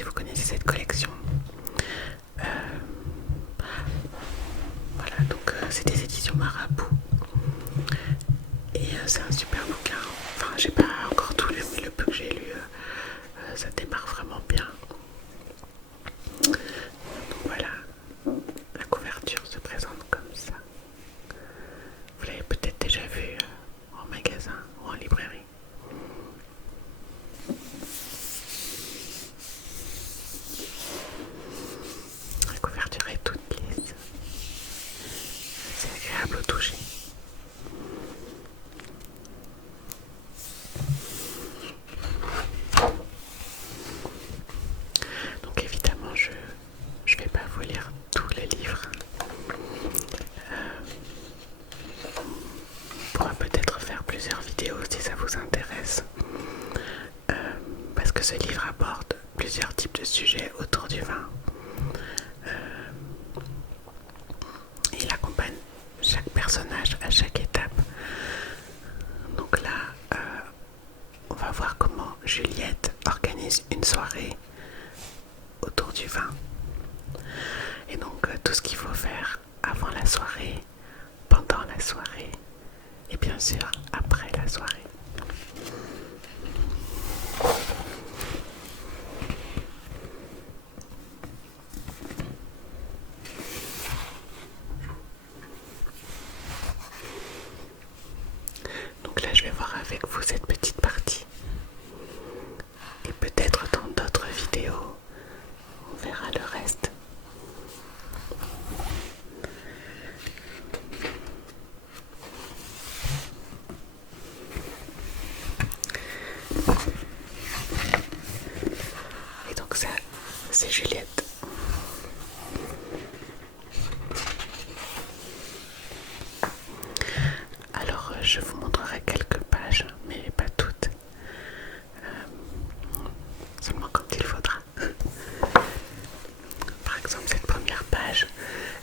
si vous connaissez cette collection. Voilà, donc c'est des éditions Marabout. Et c'est un super bouquin. Enfin, j'ai pas encore tout lu, mais le peu que j'ai lu, ça démarre vraiment bien. Donc voilà, la couverture se présente comme ça. Vous l'avez peut-être déjà vu en magasin ou en librairie. La couverture est toute lisse. C'est agréable au toucher. Donc évidemment, je vais pas vous lire tous les livres. On pourra peut-être faire plusieurs vidéos si ça vous intéresse. Parce que ce livre aborde plusieurs types de sujets autour du vin. Il accompagne chaque personnage à chaque étape. Donc là, on va voir comment Juliette organise une soirée autour du vin. Et donc tout ce qu'il faut faire avant la soirée, pendant la soirée et bien sûr après la soirée. Donc là je vais voir avec vous cette petite partie. Et peut-être dans d'autres vidéos, on verra le reste. Et donc ça, c'est Juliette. Alors je vous montrerai quelques pages, mais pas toutes. Seulement quand il faudra. Par exemple, cette première page,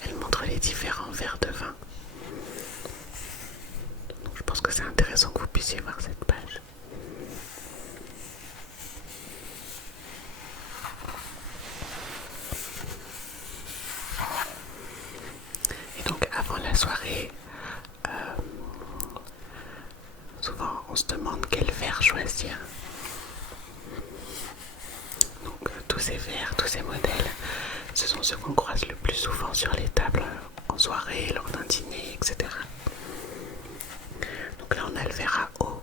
elle montre les différents verres de vin. Donc je pense que c'est intéressant que vous puissiez voir cette page. Et donc avant la soirée, souvent on se demande quel verre choisir. Donc tous ces verres, tous ces modèles, ce sont ceux qu'on croise le plus souvent sur les tables en soirée, lors d'un dîner, etc. Donc là on a le verre à eau,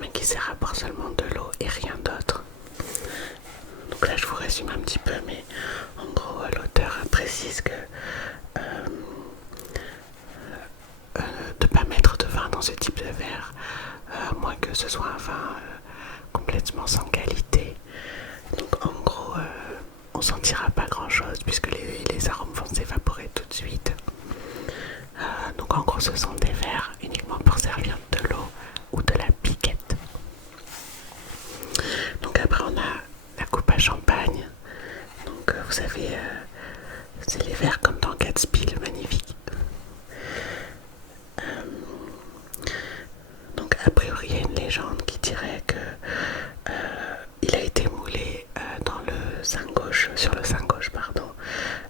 mais qui sert à boire seulement de l'eau et rien d'autre. Donc là je vous résume un petit peu, mais en gros l'auteur précise que de ne pas mettre de vin dans ce type de verre, à moins que ce soit un vin complètement sans qualité. Donc en gros on sentira pas grand chose puisque les arômes vont s'évaporer tout de suite. Donc en gros ce sont des verres uniquement pour servir de l'eau ou de la piquette. Donc après on a la coupe à champagne. Donc vous savez, c'est les verres comme dans Gatsby, le magnifique. Donc a priori il y a une légende qui dirait que il a été moulé dans le sein gauche, sur le sein gauche pardon,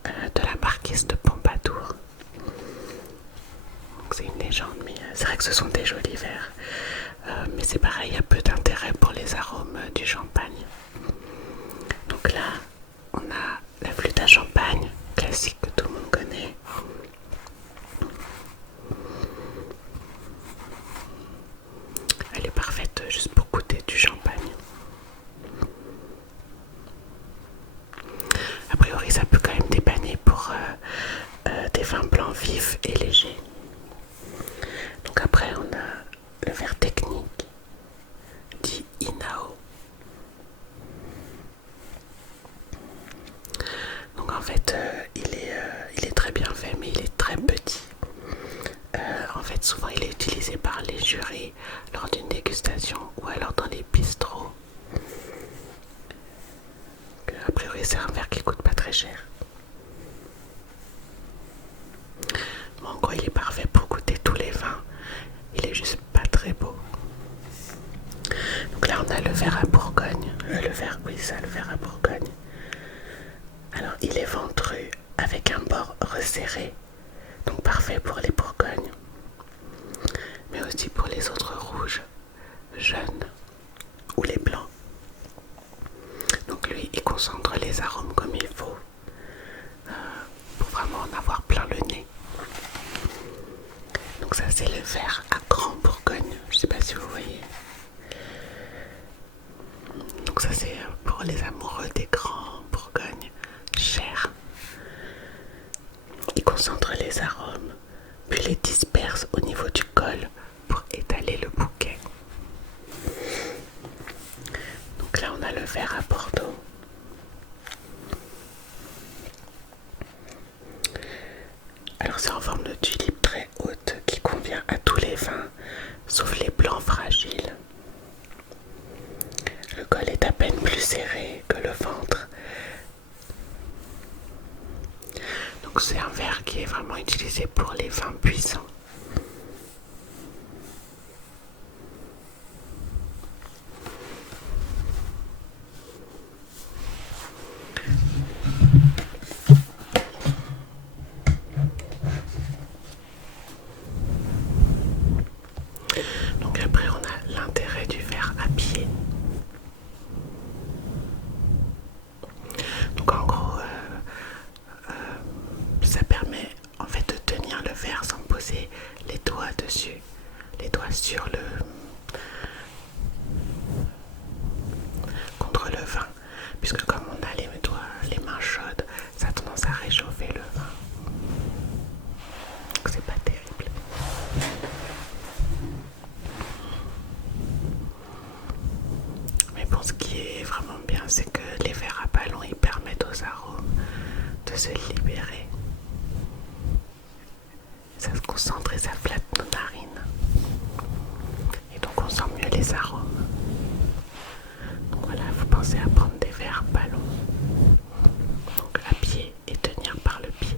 de la marquise de Pompadour. Donc c'est une légende, mais c'est vrai que ce sont des jolis verres. Mais c'est pareil, il y a peu d'intérêt pour les arômes du champagne. Donc là, on a la flûte à champagne, classique que tout le monde connaît. Elle est parfaite juste pour goûter du champagne. A priori, ça peut quand même dépanner pour des vins blancs vifs et légers. Donc après, on a le verre technique, dit Inao. Donc en fait, il est très bien fait, mais il est très petit. En fait, souvent, il est utilisé par les jurys lors d'une dégustation ou alors dans les bistrots. A priori, c'est un verre qui coûte pas très cher. Bon, en gros, il est parfait pour goûter tous les vins. Il est juste pas très beau. Donc là, là, on a le verre à Bourgogne. Le verre, oui, ça, le verre à Bourgogne. Alors, il est ventru avec un bord resserré, donc parfait pour les Bourgognes, mais aussi pour les autres rouges, jeunes ou les blancs. Donc lui, il concentre les arômes comme il faut pour vraiment en avoir plein le nez. Donc ça, c'est le verre à Grand Bourgogne. Je ne sais pas si vous voyez. Donc ça, c'est pour les amoureux des Grands Bourgognes chers. Il concentre les arômes, puis les disperse au niveau du col pour étaler le bouquet. Donc là, on a le verre à Bordeaux. Alors c'est en forme de tulipe très haute qui convient à tous les vins, sauf les blancs fragiles. Le col est à peine plus serré que le ventre. Donc c'est un verre qui est vraiment utilisé pour les vins puissants. Donc après on a l'intérêt du verre à pied. Donc en gros ça permet en fait de tenir le verre sans poser les doigts dessus, les doigts sur le contre le vin, puisque comme on a les doigts, les mains chaudes, ça a tendance à réchauffer le vin. Donc c'est pas terrible. Mais bon, ce qui est vraiment bien, c'est que les verres à ballon, ils permettent aux arômes de se libérer. Ça se concentre et ça flatte nos narines. Et donc on sent mieux les arômes. Donc voilà, vous pensez à prendre des verres ballons. Donc à pied et tenir par le pied.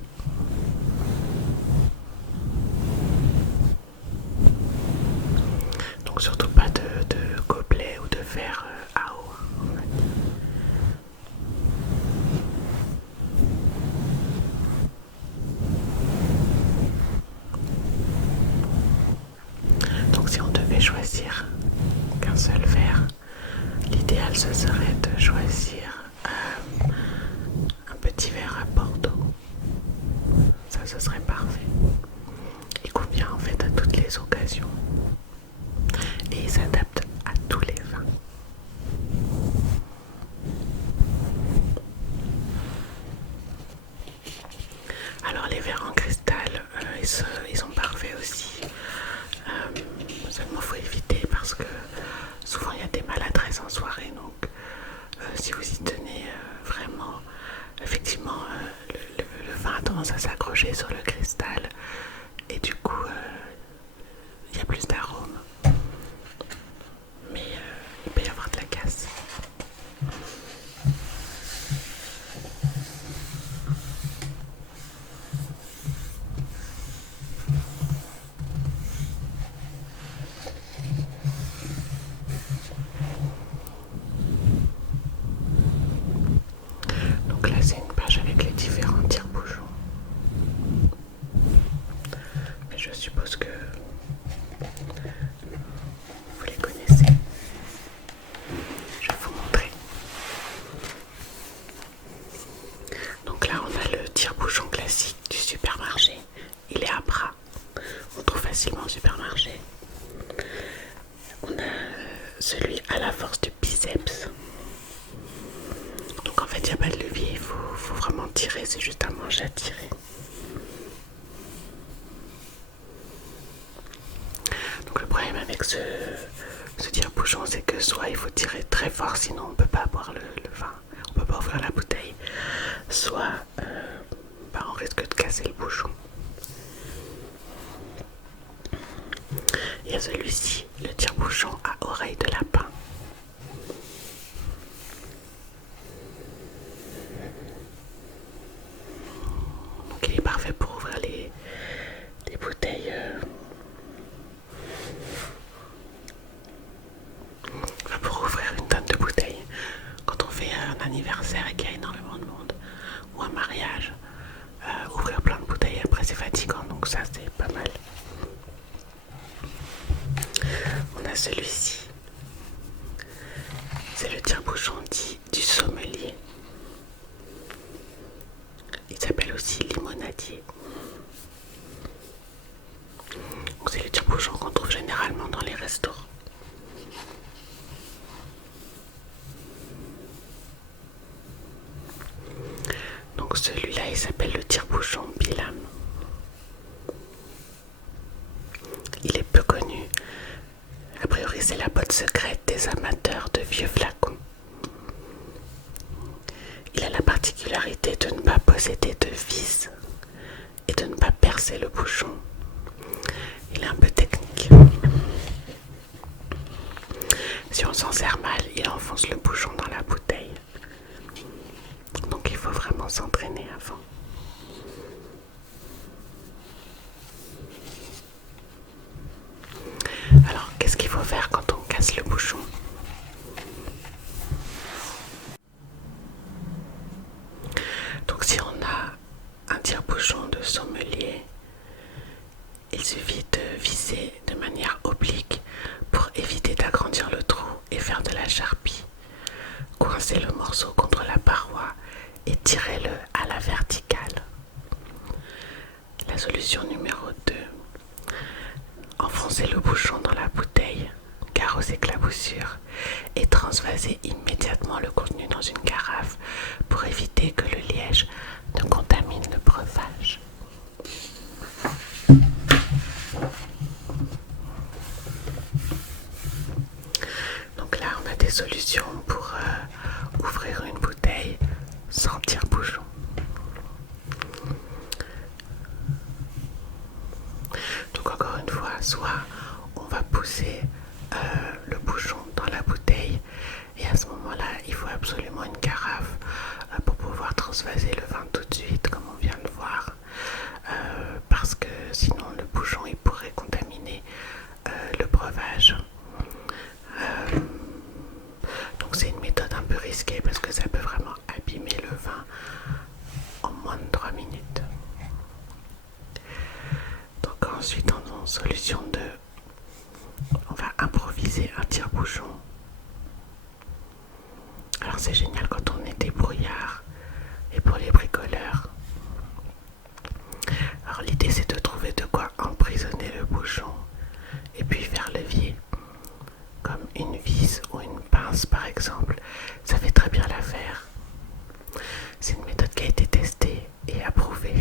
Donc surtout pas de gobelet ou de verre à eau. En fait. Donc si on devait choisir qu'un seul verre, l'idéal ce serait de choisir un petit verre à Bordeaux. Ça, ce serait parfait. Il convient en fait à toutes les occasions et il s'adapte à tous les vins. Alors les verres en cristal, ils sont parfaits aussi. Seulement faut éviter parce que souvent il y a des maladresses en soirée. Donc si vous y tenez vraiment, effectivement le vin a tendance à s'accrocher sur le cristal et du coup il y a plus d'arômes. Mais il peut y avoir de la casse. Donc là c'est une page avec les différents tire-bouchons. Mais je suppose que vous les connaissez. Je vais vous montrer. Donc là on a le tire-bouchon classique du supermarché. Il est à bras. On trouve facilement au supermarché. On a celui à la force du biceps. Donc en fait il n'y a pas de levier, il faut vraiment tirer, c'est juste un manche à tirer. Donc le problème avec ce tire-bouchon, c'est que soit il faut tirer très fort, sinon on ne peut pas boire le vin, on ne peut pas ouvrir la bouteille, soit on risque de casser le bouchon. Il y a celui-ci, le tire-bouchon à oreille de lapin. Donc il est parfait pour ouvrir les bouteilles. Pour ouvrir anniversaire et qu'il y a énormément de monde, ou un mariage, ouvrir plein de bouteilles après c'est fatigant, donc ça c'est pas mal. On a celui-ci, c'est le tire-bouchon dit du sommelier. Il s'appelle aussi limonadier. C'est le tire-bouchon qu'on trouve généralement dans les restaurants. Donc celui-là il s'appelle le tire-bouchon bilame. Il est peu connu. A priori c'est la botte secrète des amateurs de vieux flacons. Il a la particularité de ne pas posséder de vis et de ne pas percer le bouchon. Il est un peu technique. Si on s'en sert mal, il enfonce le bouchon dans la bouteille. Donc il faut vraiment s'entraîner avant. Alors qu'est-ce qu'il faut faire quand on casse le bouchon? Donc si on a un tire-bouchon de sommelier, il suffit de visser de manière oblique pour éviter d'agrandir le trou et faire de la charpie. Coincez le morceau contre la paroi et tirez-le à la verticale. La solution numéro 2. Enfoncez le bouchon dans la bouteille, carreaux éclaboussures, et transvasez immédiatement le contenu dans une carafe pour éviter que le liège ne contamine le breuvage. Donc là, on a des solutions pour ouvrir une bouteille sans tire-bouchon. Donc encore une fois, soit on va pousser le bouchon dans la bouteille et à ce moment-là, il faut absolument une carafe pour pouvoir transvaser le vin tout de suite, comme on vient de le voir, parce que sinon le bouchon il pourrait contaminer le breuvage. Donc c'est une méthode un peu risquée parce que ça peut vraiment abîmer le vin en moins de 3 minutes. Donc ensuite en solution 2, on va improviser un tire-bouchon. Alors c'est génial quand on est débrouillard et pour les bricoleurs. Alors l'idée c'est de trouver de quoi emprisonner le bouchon et puis faire levier. Comme une vis ou une pince par exemple, ça fait très bien l'affaire. C'est une méthode qui a été testée et approuvée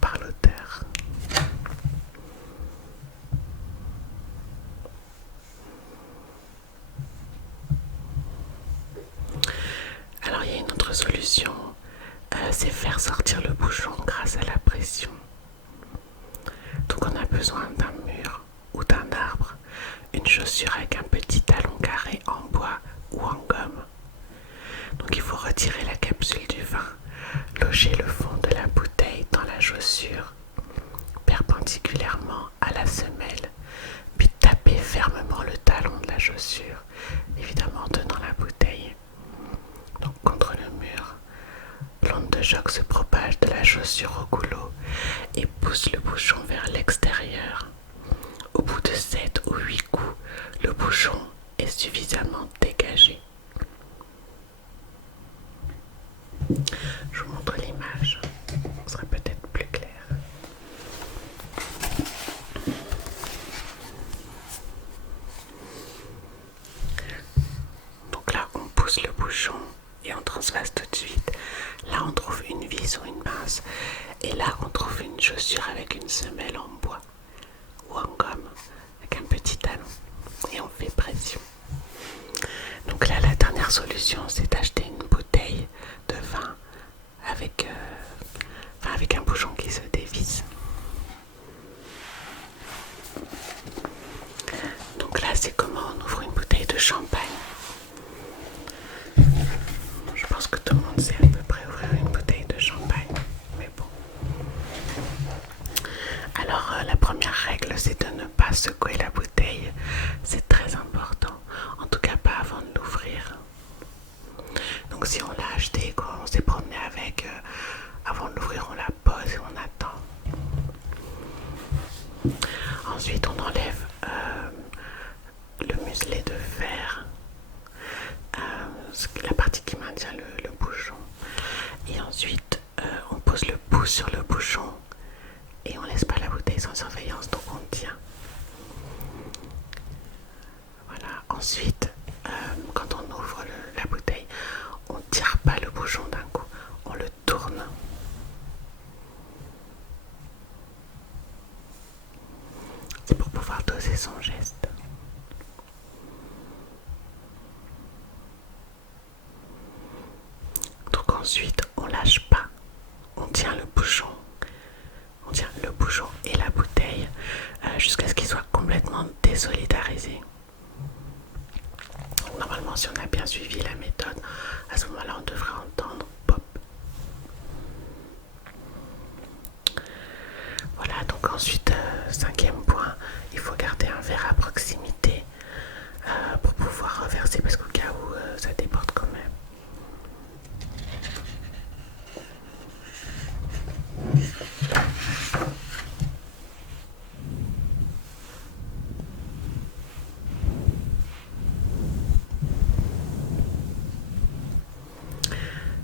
par l'auteur. Alors il y a une autre solution, c'est faire sortir le bouchon grâce à la pression. Donc on a besoin d'un mur ou d'un arbre, une chaussure avec un petit talon carré en bois ou en gomme. Donc il faut retirer la capsule du vin, loger le fond de la bouteille dans la chaussure, perpendiculairement à la semelle, puis taper fermement le talon de la chaussure, évidemment en tenant la bouteille. Donc contre le mur, l'onde de choc se propage de la chaussure au goulot et pousse le bouchon vers l'extérieur. Au bout de 7 ou 8 coups, le bouchon est suffisamment dégagé. Je vous montre l'image, ce sera peut-être plus clair. Donc là, on pousse le bouchon et on transvase tout de suite. Là, on trouve une vis ou une pince. Et là, on trouve une chaussure avec une semelle en bois ou en gomme, avec un petit talon. Et on fait pression. Donc là, la dernière solution, c'est d'acheter une bouteille de vin avec un bouchon qui se dévisse. Donc là, c'est comment on ouvre une bouteille de champagne. Je pense que tout le monde sait à peu près ouvrir une bouteille de champagne, mais bon. Alors la première règle, c'est de ne pas secouer la bouteille. C'est très important, en tout cas pas avant de l'ouvrir. Donc si on l'a acheté, quand on s'est promené avec, avant de l'ouvrir, on la pose et on attend. Ensuite, on enlève le muselet de fer, la partie qui maintient le bouchon. Et ensuite, on pose le pouce sur le bouchon et on laisse pas la bouteille sans surveillance, donc on tient. Voilà. Ensuite, quand on ouvre la bouteille, on tire pas le bouchon d'un coup, on le tourne. C'est pour pouvoir doser son geste. Donc ensuite, on lâche pas, on tient le bouchon. On tient le bouchon et la bouteille jusqu'à ce qu'ils soient complètement désolidarisés. Normalement, si on a bien suivi la méthode, à ce moment-là, on devrait entendre pop. Voilà, donc ensuite, cinquième point, il faut garder un verre à proximité pour pouvoir reverser, parce qu'au cas où ça déborde quand même.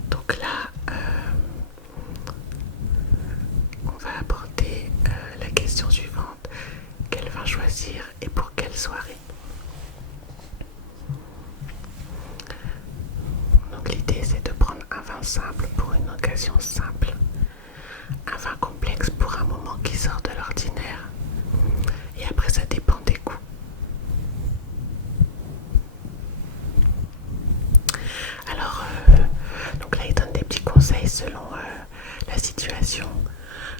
Donc là, on va aborder la question suivante. Quel vin choisir et pour quelle soirée? Donc l'idée, c'est de prendre un vin simple pour une occasion simple, un vin complexe pour un moment qui sort de l'ordinaire, et après ça dépend des goûts. Alors donc là il donne des petits conseils selon la situation.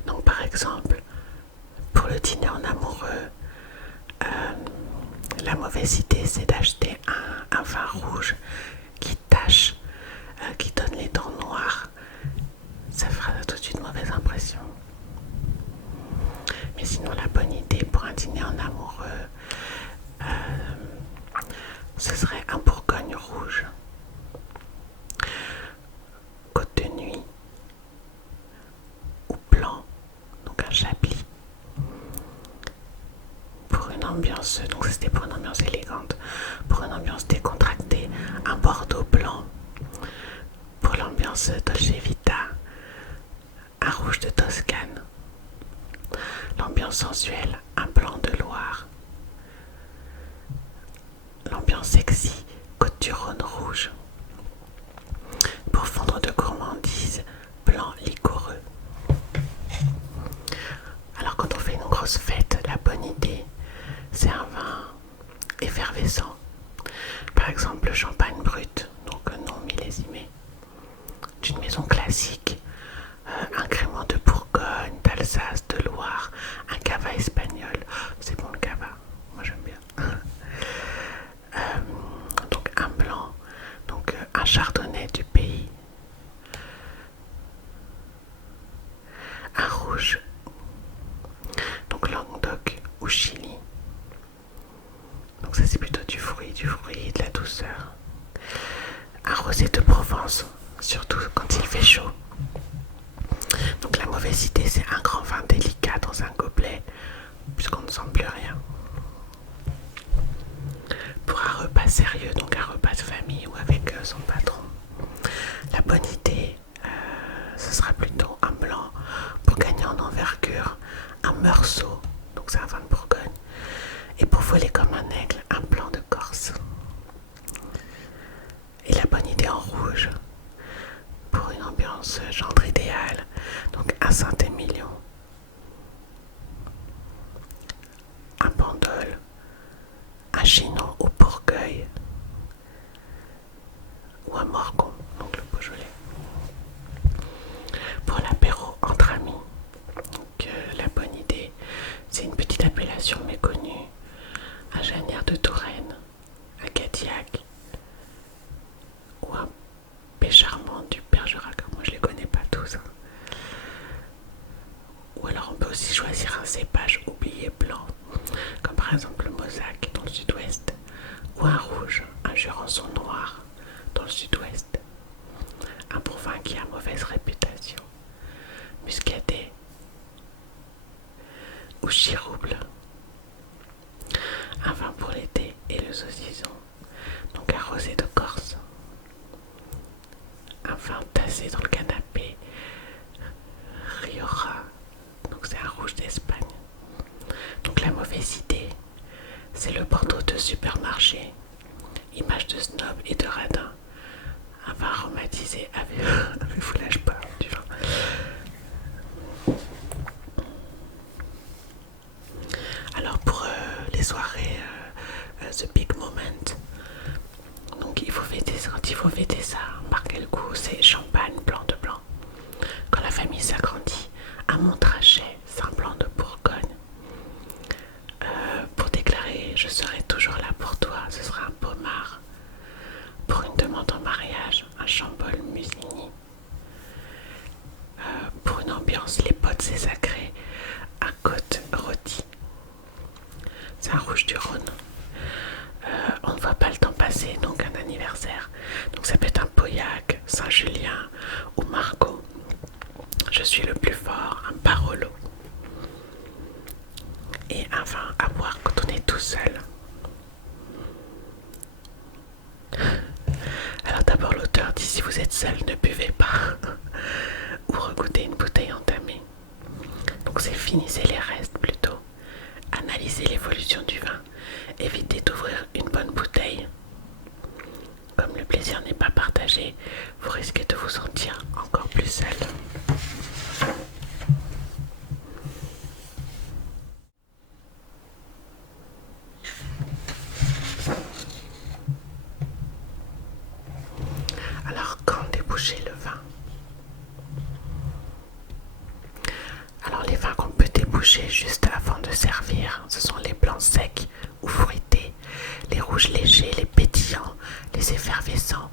Donc par exemple, pour le dîner en amoureux, la mauvaise idée c'est d'acheter un vin rouge qui tache, qui donne les dents noires. Ça fera tout de suite mauvaise impression. Mais sinon la bonne idée pour un dîner en amoureux, ce serait un Bourgogne rouge, Côte de Nuit ou blanc, donc un Chablis. Pour une ambiance, donc c'était pour une ambiance élégante, pour une ambiance décontractée, un Bordeaux blanc. Pour l'ambiance Dolce Vita, un rouge de Toscane. L'ambiance sensuelle, un blanc de Loire. L'ambiance sexy, Côte du Rhône rouge. Pour fondre de gourmandise, blanc liquoreux. Alors quand on fait une grosse fête, la bonne idée, c'est un vin effervescent. Par exemple, le champagne brut, donc non millésimé, d'une maison classique, un crément de Bourgogne, d'Alsace, de Loire, un cava espagnol. C'est bon le cava, moi j'aime bien. Donc un blanc, donc un chardonnay du pays, un rouge, donc Languedoc ou Chili. Donc ça c'est plutôt du fruit et de la douceur. Un rosé de Provence, surtout quand il fait chaud. Donc la mauvaise idée c'est un grand vin délicat dans un gobelet, puisqu'on ne sent plus rien. Pour un repas sérieux, donc un repas de famille ou avec son patron, la bonne idée, ce sera plutôt un blanc pour gagner en envergure, un meursault, donc c'est un vin de Bourgogne, et pour voler comme un aigle, un blanc de Corse. Et la bonne idée en rouge, pour une ambiance gendre idéale, donc un Saint-Émilion, un Bandol, un Chinon au Bourgueil ou un Morgon, donc le Beaujolais. Pour l'apéro entre amis, donc, la bonne idée, c'est une petite appellation méconnue, un Janière de Touraine, un Cadillac ou un Pécharmant du Bergerac. Moi je les connais pas tous. Ou alors on peut aussi choisir un cépage oublié blanc, comme par exemple le Mosaque dans le sud-ouest, ou un rouge, un Jurançon noir dans le sud-ouest. de snob et de radin. Un vin aromatisé avez-vous l'âge pas du vin? Alors pour les soirées The Big Moment, donc quand il faut fêter ça, marquer le coup, c'est champagne blanc de blanc. Quand la famille s'agrandit, un Montrachet, c'est un blanc de Bourgogne. Pour déclarer je serai toujours là pour toi, ce sera un Pommard. Pour une demande en mariage, un Chambol Musigny. Pour une ambiance, les potes c'est sacré, un Côte Rôti. C'est un rouge du Rhône. On ne voit pas le temps passer, donc un anniversaire. Donc ça peut être un Pauillac, Saint-Julien ou Margaux. Je suis le plus fort, un Barolo. Et un vin à boire quand on est tout seul. Alors d'abord l'auteur dit si vous êtes seul, ne buvez pas ou regoutez une bouteille entamée. Donc c'est finissez les restes plutôt. Analysez l'évolution du vin. Évitez d'ouvrir une bonne bouteille. Comme le plaisir n'est pas partagé, vous risquez de vous sentir encore plus seul. Alors, quand déboucher le vin? Alors, les vins qu'on peut déboucher juste avant de servir, ce sont les blancs secs ou fruités, les rouges légers, les pétillants, les effervescents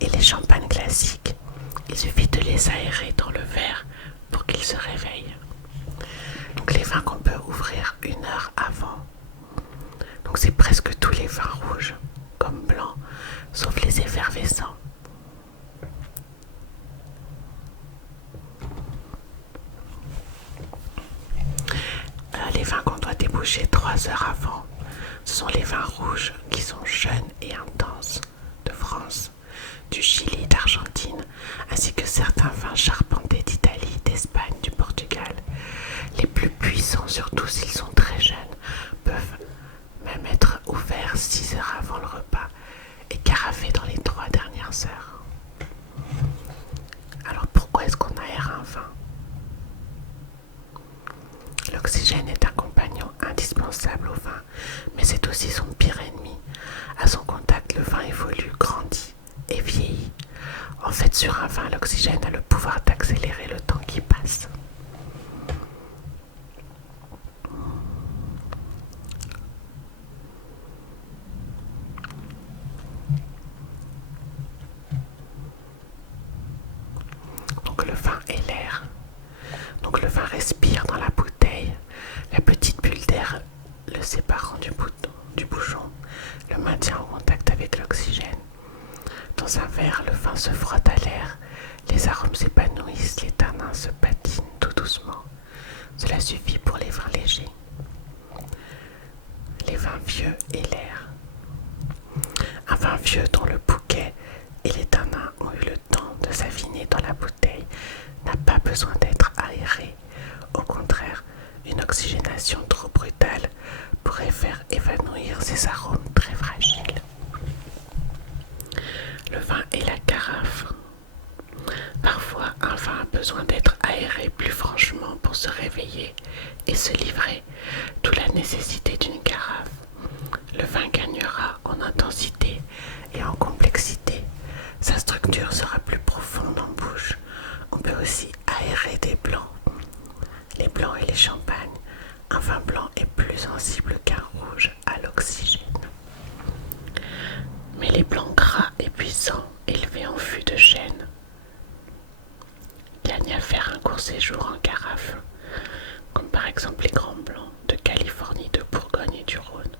et les champagnes classiques. Il suffit de les aérer dans le verre pour qu'ils se réveillent. Donc, les vins qu'on peut ouvrir 1 heure avant. Donc, c'est presque tous les vins rouges, comme blancs, sauf les effervescents. Les vins qu'on doit déboucher 3 heures avant, ce sont les vins rouges qui sont jeunes et intenses de France, du Chili, d'Argentine, ainsi que certains vins charpentés d'Italie, d'Espagne, du Portugal. Les plus puissants, surtout s'ils sont très jeunes, peuvent même être ouverts 6 heures avant le repas et carafés dans les 3 dernières heures. Alors pourquoi est-ce qu'on aère un vin? L'oxygène est un compagnon indispensable au vin, mais c'est aussi son pire ennemi. À son contact, le vin évolue, grandit et vieillit. En fait, sur un vin, l'oxygène a le pouvoir d'accélérer le temps qui passe. Donc le vin est l'air. Donc le vin respire dans la bouteille. La petite bulle d'air le séparant du bouchon le maintient en contact avec l'oxygène. Dans un verre, le vin se frotte à l'air. Les arômes s'épanouissent, les tanins se patinent tout doucement. Cela suffit pour les vins légers. Les vins vieux et l'air. Un vin vieux dont le bouquet et les tanins ont eu le temps de s'affiner dans la bouteille n'a pas besoin d'être aéré. Au contraire, une oxygénation trop brutale pourrait faire évanouir ces arômes très fragiles. Le vin et la carafe. Parfois, un vin a besoin d'être aéré plus franchement pour se réveiller et se livrer, d'où la nécessité d'une carafe. Le vin gagnera en intensité et en complexité. Sa structure sera plus profonde en bouche. On peut aussi aérer des blancs. Les blancs et les champagnes. Un vin blanc est plus sensible qu'un rouge à l'oxygène. Mais les blancs gras et puissants, élevés en fût de chêne, gagnent à faire un court séjour en carafe, comme par exemple les grands blancs de Californie, de Bourgogne et du Rhône,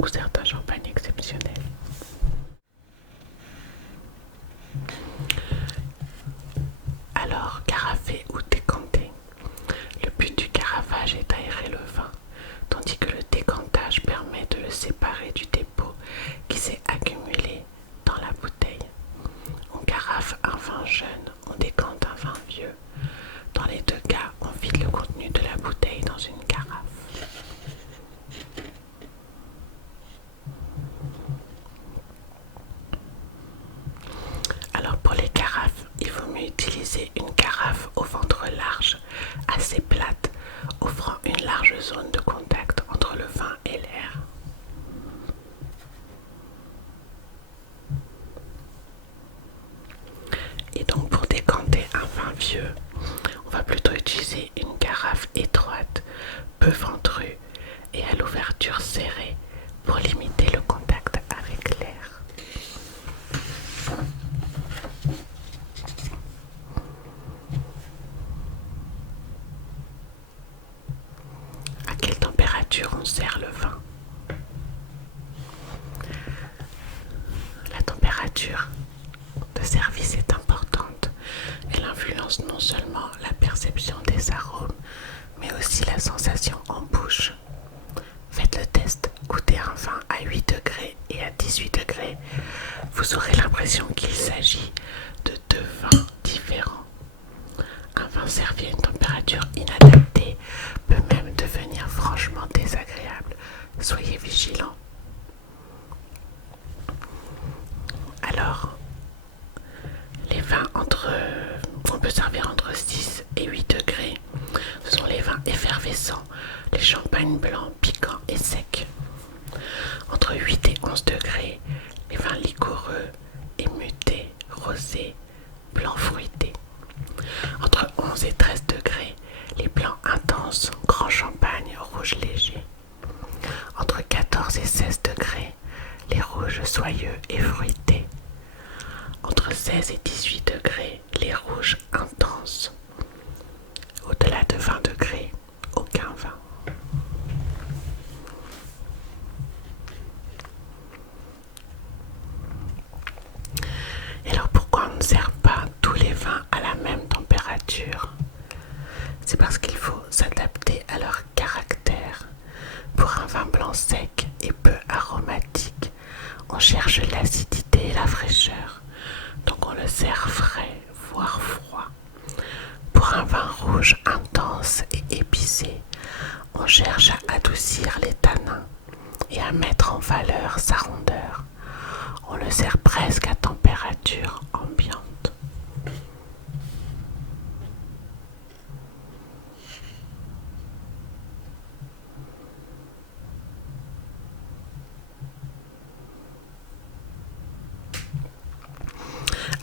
ou certains champagnes exceptionnels. Alors, carafer ou décanter. Le but du carafage est d'aérer le vin, tandis que le décantage permet de le séparer du dépôt qui s'est accumulé dans la bouteille. On carafe un vin jeune, on décante un vin vieux. Dans les deux cas, on vide le contenu de la bouteille dans une utiliser une carafe au ventre large, assez plate, offrant une large zone de contact entre le vin et l'air. Et donc pour décanter un vin vieux, on va plutôt utiliser une carafe étroite, peu ventrue et à l'ouverture serrée pour limiter le contact avec l'air. À quelle température on sert le vin? La température de service est importante. Elle influence non seulement la perception des arômes, mais aussi la sensation en bouche. Faites le test, goûtez un vin à 8 degrés et à 18 degrés. Vous aurez l'impression qu'il s'agit de deux vins différents. Un vin servi à une température inadaptée peut même devenir franchement désagréable. Soyez vigilants. Alors, les vins on peut servir entre 6 et 8 degrés. Ce sont les vins effervescents, les champagnes blancs, piquants et secs. Entre 8 et 11 degrés, les vins liquoreux, émutés, rosés, blancs fruités. Entre 11 et 13 degrés, les blancs intenses, grand champagne, rouge léger. Entre 14 et 16 degrés, les rouges soyeux et fruités. Entre 16 et 18 degrés, les rouges intenses. Au-delà de 20 degrés, aucun vin. Et alors pourquoi on ne sert pas tous les vins à la même température? C'est parce qu'il faut s'adapter à leur caractère. Pour un vin blanc sec et peu aromatique, on cherche l'acidité et la fraîcheur. Donc on le sert frais, voire froid. Pour un vin rouge intense et épicé, on cherche à adoucir les tanins et à mettre en valeur sa rondeur. On le sert presque à température ambiante.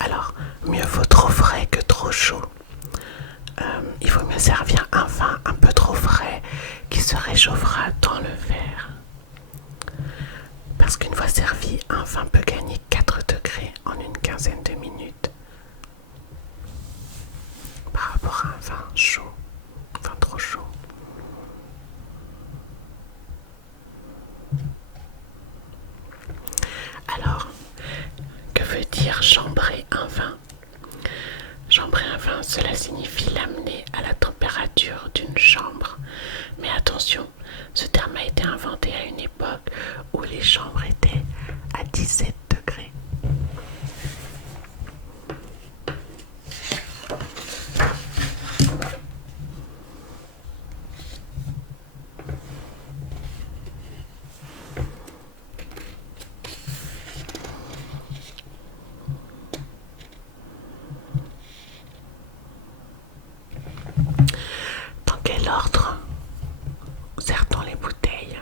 Alors, mieux vaut trop frais que trop chaud. Il vaut mieux servir un vin un peu trop frais qui se réchauffera dans le verre. Parce qu'une fois servi, un vin peut gagner 4 degrés en une quinzaine de minutes par rapport à un vin chaud, un vin trop chaud. Alors, que veut dire chambrer un vin? Chambrer un vin, cela signifie l'amener à la température d'une chambre. Mais attention, ce terme a été inventé à une époque où les chambres étaient à 17 degrés. Dans quel ordre sert-on les bouteilles?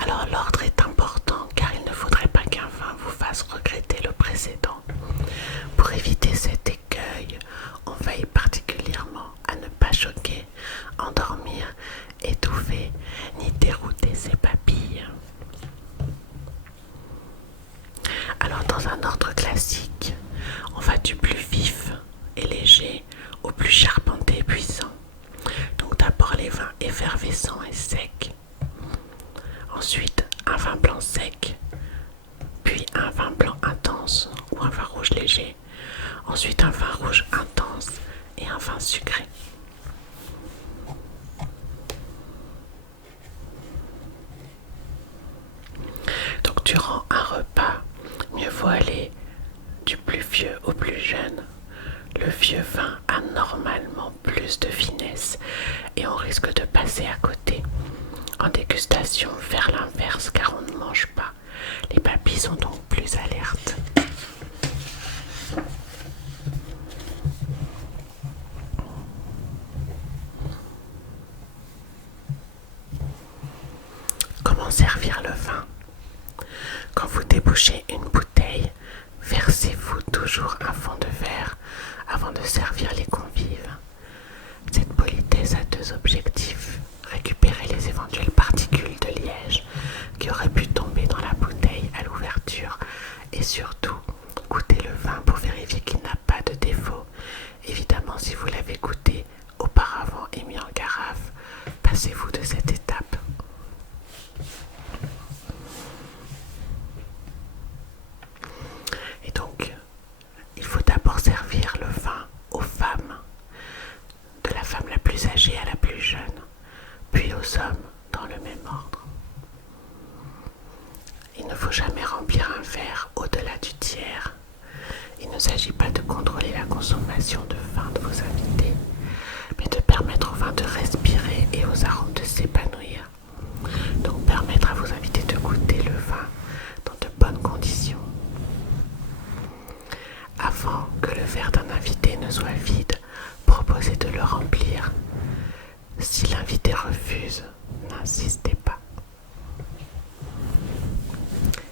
Alors l'ordre est important car il ne faudrait pas qu'un vin vous fasse regretter le précédent. Pour éviter cet écueil, on veille particulièrement à ne pas choquer, endormir, étouffer ni dérouter ses papilles. Alors dans un ordre classique, on va du plus vif et léger au plus charpenté et puissant. Donc d'abord les vins effervescents et secs, ensuite un vin blanc sec, puis un vin blanc intense ou un vin rouge léger, ensuite un vin rouge intense et un vin sucré. Donc durant un repas, mieux vaut aller du plus vieux au plus jeune. Le vieux vin a normalement plus de finesse et on risque de passer à côté. En dégustation, faire l'inverse car on ne mange pas. Les papilles sont donc plus alertes. touchez une bouteille, versez-vous toujours un fond de verre avant de servir les convives. Cette politesse a deux objectifs: récupérer les éventuelles particules de liège qui auraient pu tomber dans la bouteille à l'ouverture et surtout goûter le vin pour vérifier qu'il n'a pas de défaut. Évidemment, si vous l'avez goûté auparavant et mis en carafe, passez-vous de cette étape. Et donc, il faut d'abord servir le vin aux femmes, de la femme la plus âgée à la plus jeune, puis aux hommes dans le même ordre. Il ne faut jamais remplir un verre au-delà du tiers. Il ne s'agit pas de contrôler la consommation de vin de vos invités, mais de permettre au vin de respirer et aux arômes de s'épanouir. Donc permettre à vos invités de goûter le vin dans de bonnes conditions. Avant que le verre d'un invité ne soit vide, proposez de le remplir. Si l'invité refuse, n'insistez pas.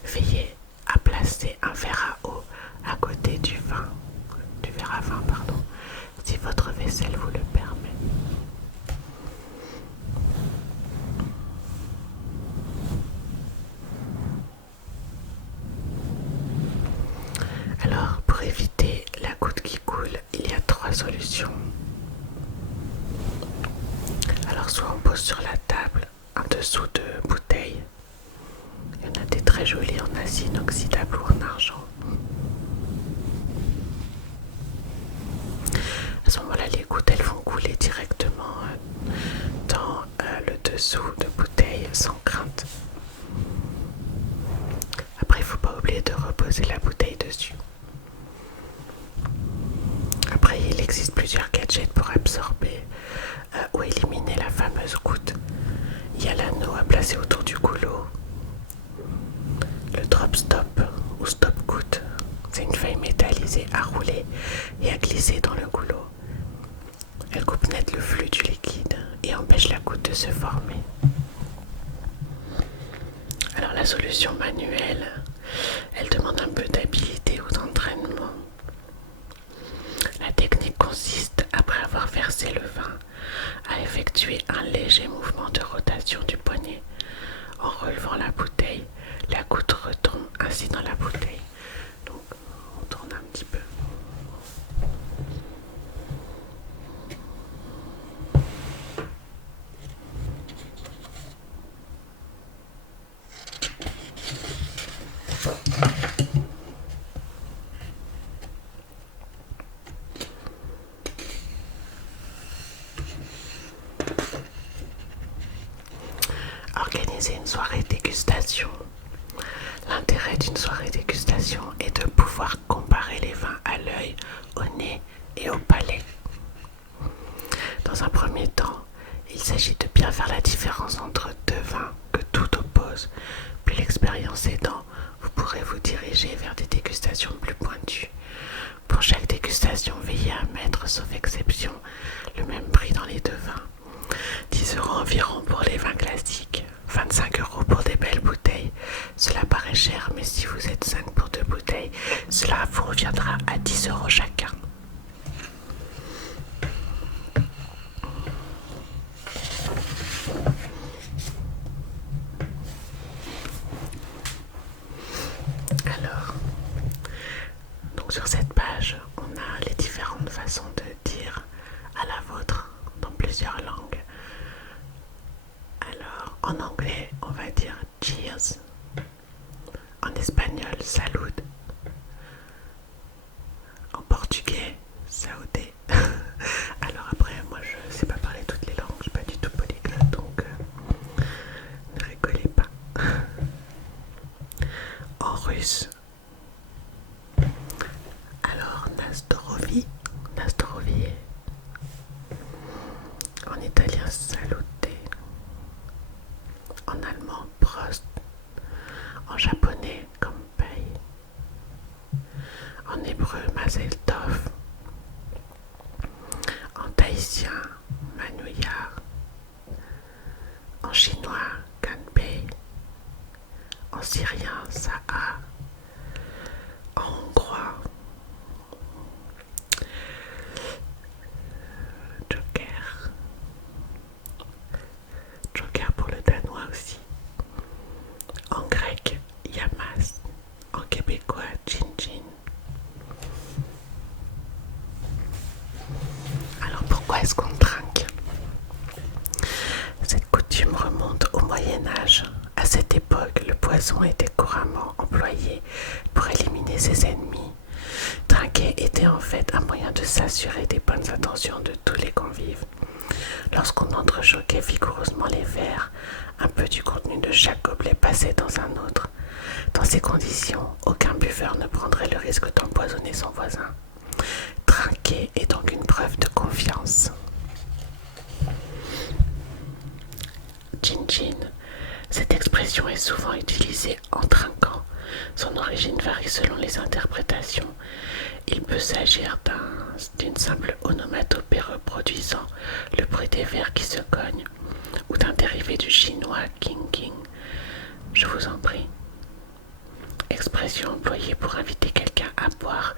Veillez à placer un verre à eau à côté du verre à vin, si votre vaisselle vous le permet. Alors, pour éviter la goutte qui coule, il y a 3 solutions. Alors, soit on pose sur la table un dessous de bouteille. Il y en a des très jolis en acier inoxydable ou en argent. À ce moment-là, les gouttes elles vont couler directement dans le dessous de bouteille sans crainte. Après, il ne faut pas oublier de reposer la bouteille dessus. Après, il existe plusieurs gadgets pour absorber ou éliminer la fameuse goutte. Il y a l'anneau à placer autour du goulot. Le drop stop ou stop goutte, c'est une feuille métallisée à rouler et à glisser dans le goulot. Elle coupe net le flux du liquide et empêche la goutte de se former. Alors la solution manuelle, elle demande un peu d'habileté ou d'entraînement. La technique consiste, après avoir versé le vin, à effectuer un léger mouvement de rotation du poignet. En relevant la bouteille, la goutte retombe ainsi dans la bouteille. Donc on tourne un petit peu. Organiser une soirée dégustation. L'intérêt d'une soirée dégustation est de pouvoir comparer les vins à l'œil, au nez et au palais. Dans un premier temps, il s'agit de bien faire la différence entre deux vins que tout oppose. Puis l'expérience aidant, vous pourrez vous diriger vers des dégustations plus pointues. Pour chaque dégustation, veillez à mettre, sauf exception, le même prix dans les deux vins. 10 € environ pour les vins classiques, 25 € pour des belles bouteilles. Cela paraît cher, mais si vous êtes 5 pour 2 bouteilles, cela vous reviendra à 10 € chacun. Alors, donc sur cette page, on a les différentes façons de dire à la vôtre dans plusieurs langues. Alors, en anglais, on va dire cheers. En espagnol, salud. En portugais, saúde. Alors après, moi je sais pas parler toutes les langues, je suis pas du tout polyglotte, donc ne rigolez pas. En russe, alors Nastorovi. En italien, salute. En allemand, Prost. En japonais, Kanpai. En hébreu, Mazel Tov. En tahitien, Manouya. En chinois, Kanpei. En syrien, Sa'a. boisson était couramment employée pour éliminer ses ennemis. Trinquer était en fait un moyen de s'assurer des bonnes intentions de tous les convives. Lorsqu'on entrechoquait vigoureusement les verres, un peu du contenu de chaque gobelet passait dans un autre. Dans ces conditions, aucun buveur ne prendrait le risque d'empoisonner son voisin. Trinquer est donc une preuve de confiance. Gin. Cette expression est souvent utilisée en trinquant. Son origine varie selon les interprétations. Il peut s'agir d'une simple onomatopée reproduisant le bruit des verres qui se cognent ou d'un dérivé du chinois king. Je vous en prie. Expression employée pour inviter quelqu'un à boire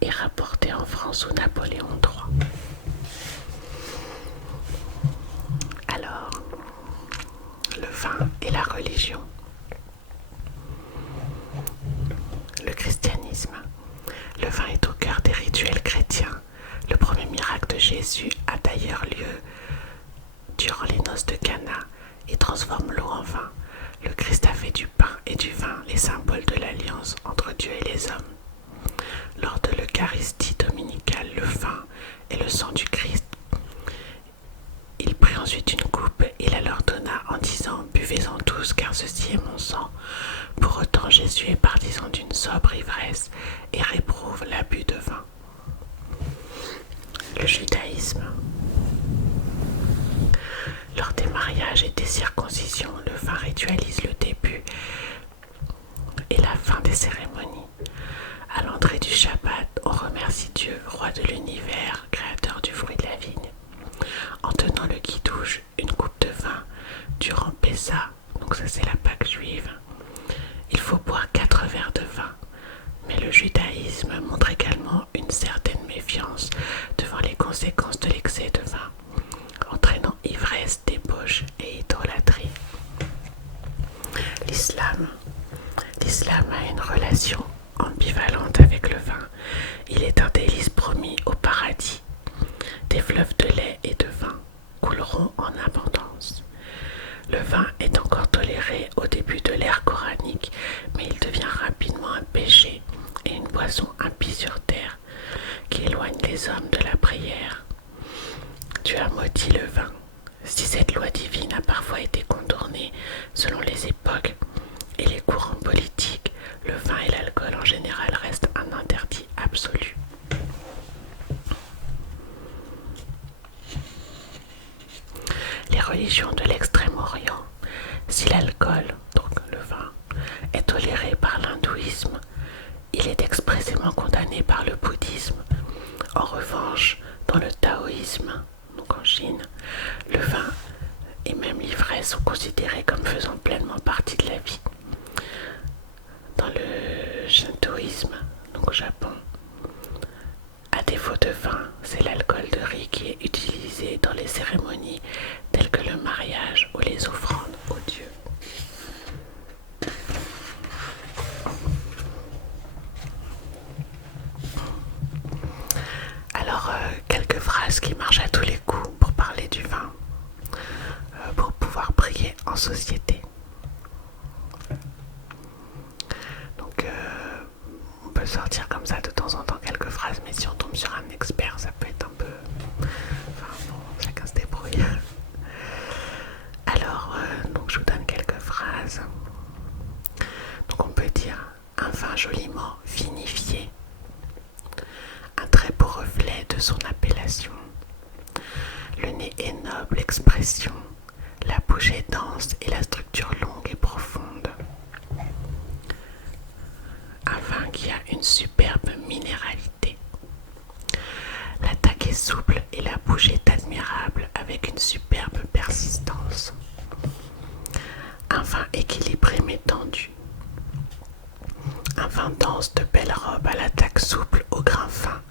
et rapportée en France sous Napoléon III. Alors, le vin et la religion. Le christianisme. Le vin est au cœur des rituels chrétiens. Le premier miracle de Jésus a d'ailleurs lieu durant les noces de Cana et transforme l'eau en vin. Le Christ a fait du pain et du vin les symboles de l'alliance entre Dieu et les hommes. Lors de l'Eucharistie dominicale, le vin est le sang du Christ. Il prit ensuite une coupe et la leur donna en disant « Buvez-en tous, car ceci est mon sang ». Pour autant, Jésus est partisan d'une sobre ivresse et réprouve l'abus de vin. Le judaïsme. Lors des mariages et des circoncisions, le vin ritualise le début et la fin des cérémonies. À l'entrée du Shabbat, on remercie Dieu, roi de l'univers, créateur du fruit de la vigne. En tenant le guidouche, une coupe de vin, durant Pessa, donc ça c'est la Pâque juive, il faut boire 4 verres de vin. Mais le judaïsme montre également une certaine méfiance devant les conséquences de l'excès de vin, entraînant ivresse, débauche et idolâtrie. L'islam a une relation ambivalente avec le vin. Il est un délice promis au paradis. Des fleuves de lait et de vin couleront en abondance. Le vin est encore toléré au début de l'ère coranique, mais il devient rapidement un péché et une boisson impie sur terre qui éloigne les hommes de la prière. Dieu a maudit le vin. Si cette loi divine a parfois été contournée selon les époques et les courants politiques, le vin et l'alcool en général restent un interdit absolu. Les religions de l'Extrême-Orient. Si l'alcool, donc le vin, est toléré par l'hindouisme, il est expressément condamné par le bouddhisme. En revanche, dans le taoïsme, donc en Chine, le vin et même l'ivresse sont considérés comme faisant pleinement partie de la vie. Dans le shintoïsme, donc au Japon, à défaut de vin, c'est l'alcool de riz qui est utilisé dans les cérémonies telles que le mariage ou les offrandes aux dieux. Alors, quelques phrases qui marchent à tous les coups pour parler du vin, pour pouvoir briller en société. Donc, on peut sortir comme ça de temps en temps quelques phrases, mais si on tombe sur un expert, ça peut être un peu... Enfin bon, chacun se débrouille. Alors, donc je vous donne quelques phrases. Donc on peut dire un vin joliment vinifié, un très beau reflet de son appellation. Le nez est noble expression, la bouche est dense et la structure longue et profonde. Un vin qui a une superbe minéralité. L'attaque est souple et la bouche est admirable avec une superbe persistance. Un vin équilibré mais tendu. Un vin dense de belle robe à l'attaque souple au grain fin,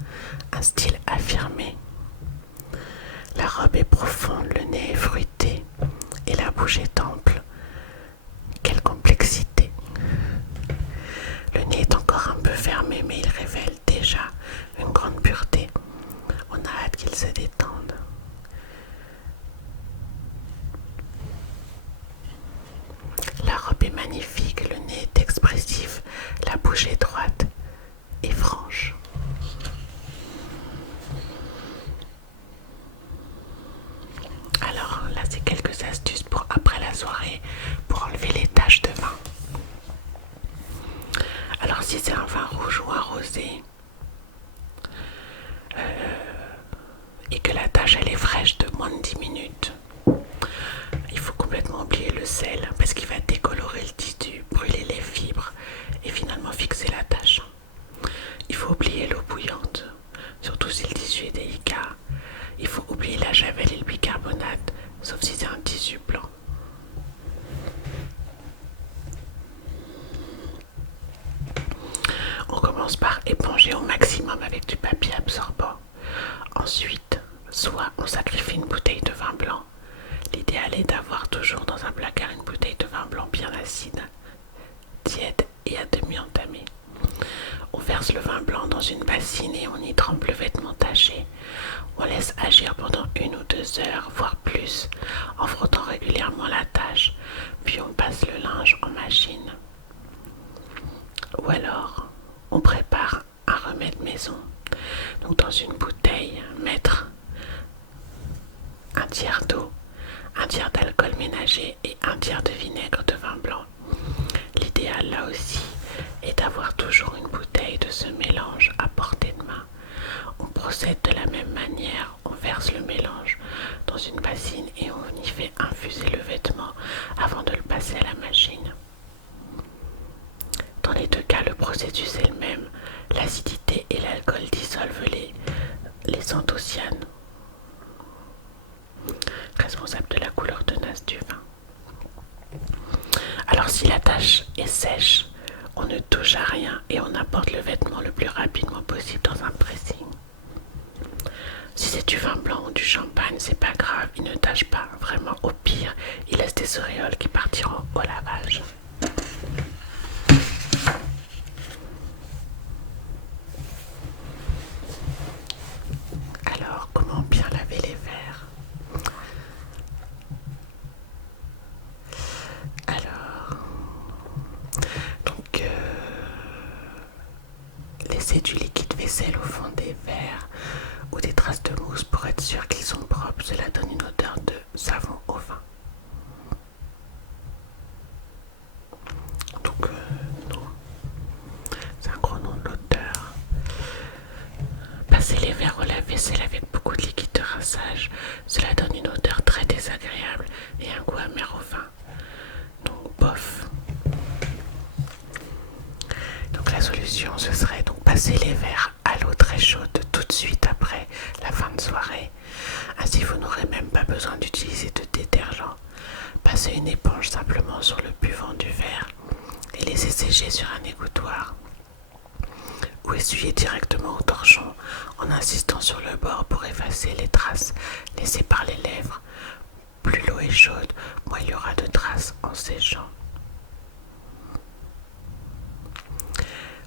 un style affirmé. La robe est profonde, le nez est fruité et la bouche est ample. Quelle complexité! Le nez est encore un peu fermé, mais il révèle déjà une grande pureté. On a hâte qu'il se détende. La robe est magnifique, le maximum avec du papier absorbant. Ensuite, soit on sacrifie une bouteille de vin blanc. L'idéal est d'avoir toujours dans un placard une bouteille de vin blanc bien acide, tiède et à demi entamée. On verse le vin blanc dans une bassine et on y trempe le vêtement taché. On laisse agir pendant 1 ou 2 heures, voire plus, en frottant régulièrement la tache, puis on passe le linge en machine. Ou alors, on prépare un remède maison. Donc dans une bouteille, mettre un tiers d'eau, un tiers d'alcool ménager et un tiers de vinaigre de vin blanc. L'idéal là aussi est d'avoir toujours une bouteille de ce mélange à portée de main. On procède de la même manière, on verse le mélange dans une bassine et on y fait infuser le vêtement avant de le passer à la machine. Dans les 2 cas, le processus est le même. L'acidité et l'alcool dissolvent les anthocyanes, responsables de la couleur tenace du vin. Alors si la tache est sèche, on ne touche à rien et on apporte le vêtement le plus rapidement possible dans un pressing. Si c'est du vin blanc ou du champagne, c'est pas grave, il ne tache pas. Vraiment, au pire, il laisse des auréoles qui partiront au lavage. Alors, comment bien laver les verres? Alors, donc, laissez du liquide vaisselle au fond des verres ou des traces de mousse pour être sûr qu'ils sont propres. Cela donne une odeur de savon au vin. Donc, non, c'est un gros nom de l'auteur. Passez les verres au lave-vaisselle avec beaucoup de liquide de rinçage. Cela donne une odeur très désagréable et un goût amer au vin. Donc, bof. Donc, la solution, ce serait donc passer les verres à l'eau très chaude tout de suite après la fin de soirée. Ainsi, vous n'aurez même pas besoin d'utiliser de détergent. Passez une éponge simplement sur le buvant du verre et laissez sécher sur un égouttoir. Ou essuyez directement au torchon en insistant sur le bord pour effacer les traces laissées par les lèvres. Plus l'eau est chaude, moins il y aura de traces en séchant.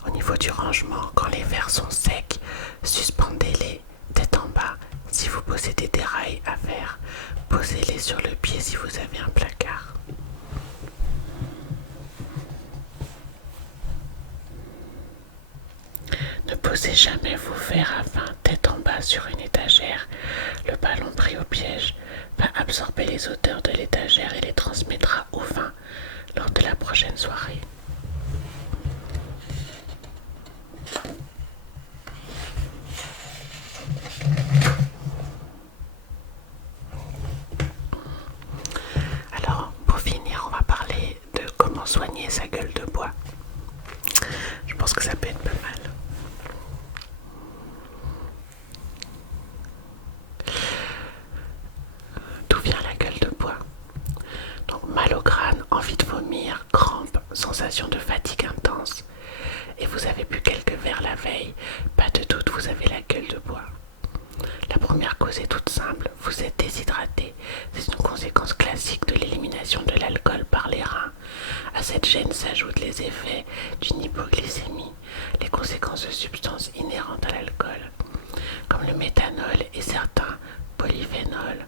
Au niveau du rangement, quand les verres sont secs, suspendez-les tête en bas. Si vous possédez des rails à verre, posez-les sur le pied si vous avez un placard. Ne posez jamais vos verres à vin tête en bas sur une étagère. Le ballon pris au piège va absorber les odeurs de l'étagère et les transmettra au vin lors de la prochaine soirée. Alors, pour finir, on va parler de comment soigner sa gueule de bois. Je pense que ça peut être pas mal. D'où vient la gueule de bois? Donc, mal au crâne, envie de vomir, crampes, sensation de fatigue intense. Et vous avez bu quelques verres la veille, pas de doute, vous avez la gueule de bois. La première cause est toute simple, vous êtes déshydraté. C'est une conséquence classique de l'élimination de l'alcool par les reins. À cette gêne s'ajoutent les effets d'une hypoglycémie, les conséquences de substances inhérentes à l'alcool, comme le méthanol et certains polyphénols,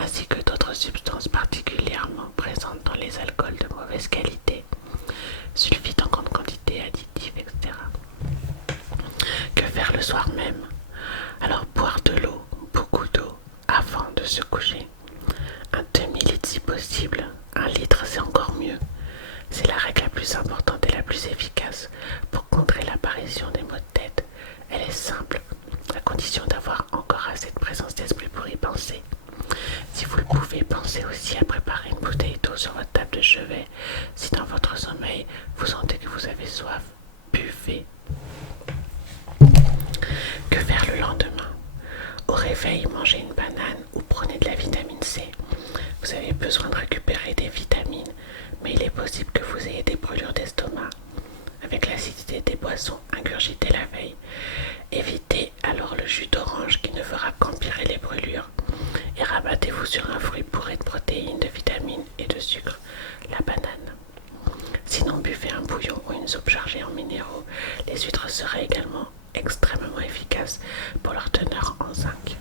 ainsi que d'autres substances particulièrement présentes dans les alcools de mauvaise qualité, sulfite en grande quantité, additifs, etc. Que faire le soir même? Alors boire de l'eau, beaucoup d'eau, avant de se coucher. Un demi-litre si possible, 1 litre c'est encore mieux. C'est la règle la plus importante et la plus efficace pour contrer l'apparition des maux de tête. Elle est simple, à condition d'avoir encore assez de présence d'esprit pour y penser. Si vous le pouvez, pensez aussi à préparer une bouteille d'eau sur votre table de chevet. Si dans votre sommeil, vous sentez que vous avez soif, buvez. Que faire le lendemain? Au réveil, mangez une banane ou prenez de la vitamine C. Vous avez besoin de récupérer des vitamines, mais il est possible que vous ayez des brûlures d'estomac avec l'acidité des boissons ingurgitées la veille. Et sera également extrêmement efficace pour leur teneur en zinc.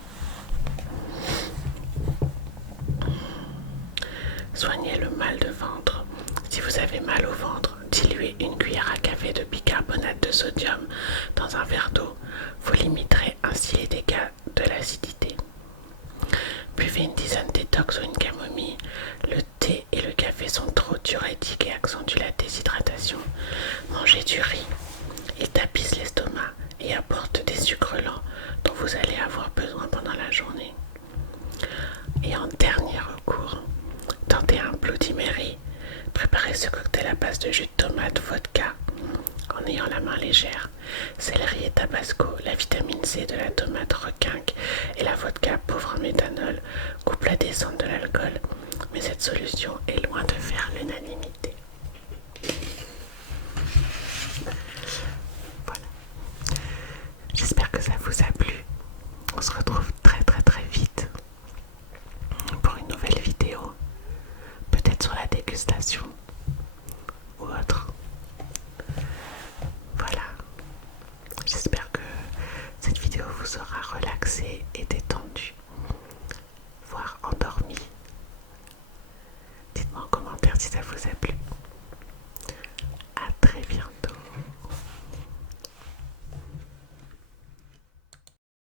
Soignez le mal de ventre. Si vous avez mal au ventre, diluez une cuillère à café de bicarbonate de sodium dans un verre d'eau. Vous limiterez ainsi les dégâts de l'acidité. Buvez une tisane détox ou une camomille. Le thé et le café sont trop diurétiques et accentuent la déshydratation. Mangez du riz. Il tapisse l'estomac et apporte des sucres lents dont vous allez avoir besoin pendant la journée. Et en dernier recours, tentez un Bloody Mary. Préparez ce cocktail à base de jus de tomate, vodka, en ayant la main légère. Céleri et tabasco, la vitamine C de la tomate requinque et la vodka pauvre en méthanol coupe la descente de l'alcool, mais cette solution est loin de faire l'unanimité. Voilà. J'espère que ça vous a plu. On se retrouve très vite pour une nouvelle vidéo, peut-être sur la dégustation ou autre. Voilà. J'espère que cette vidéo vous aura relaxé et détendu, voire endormi. Dites-moi en commentaire si ça vous a plu.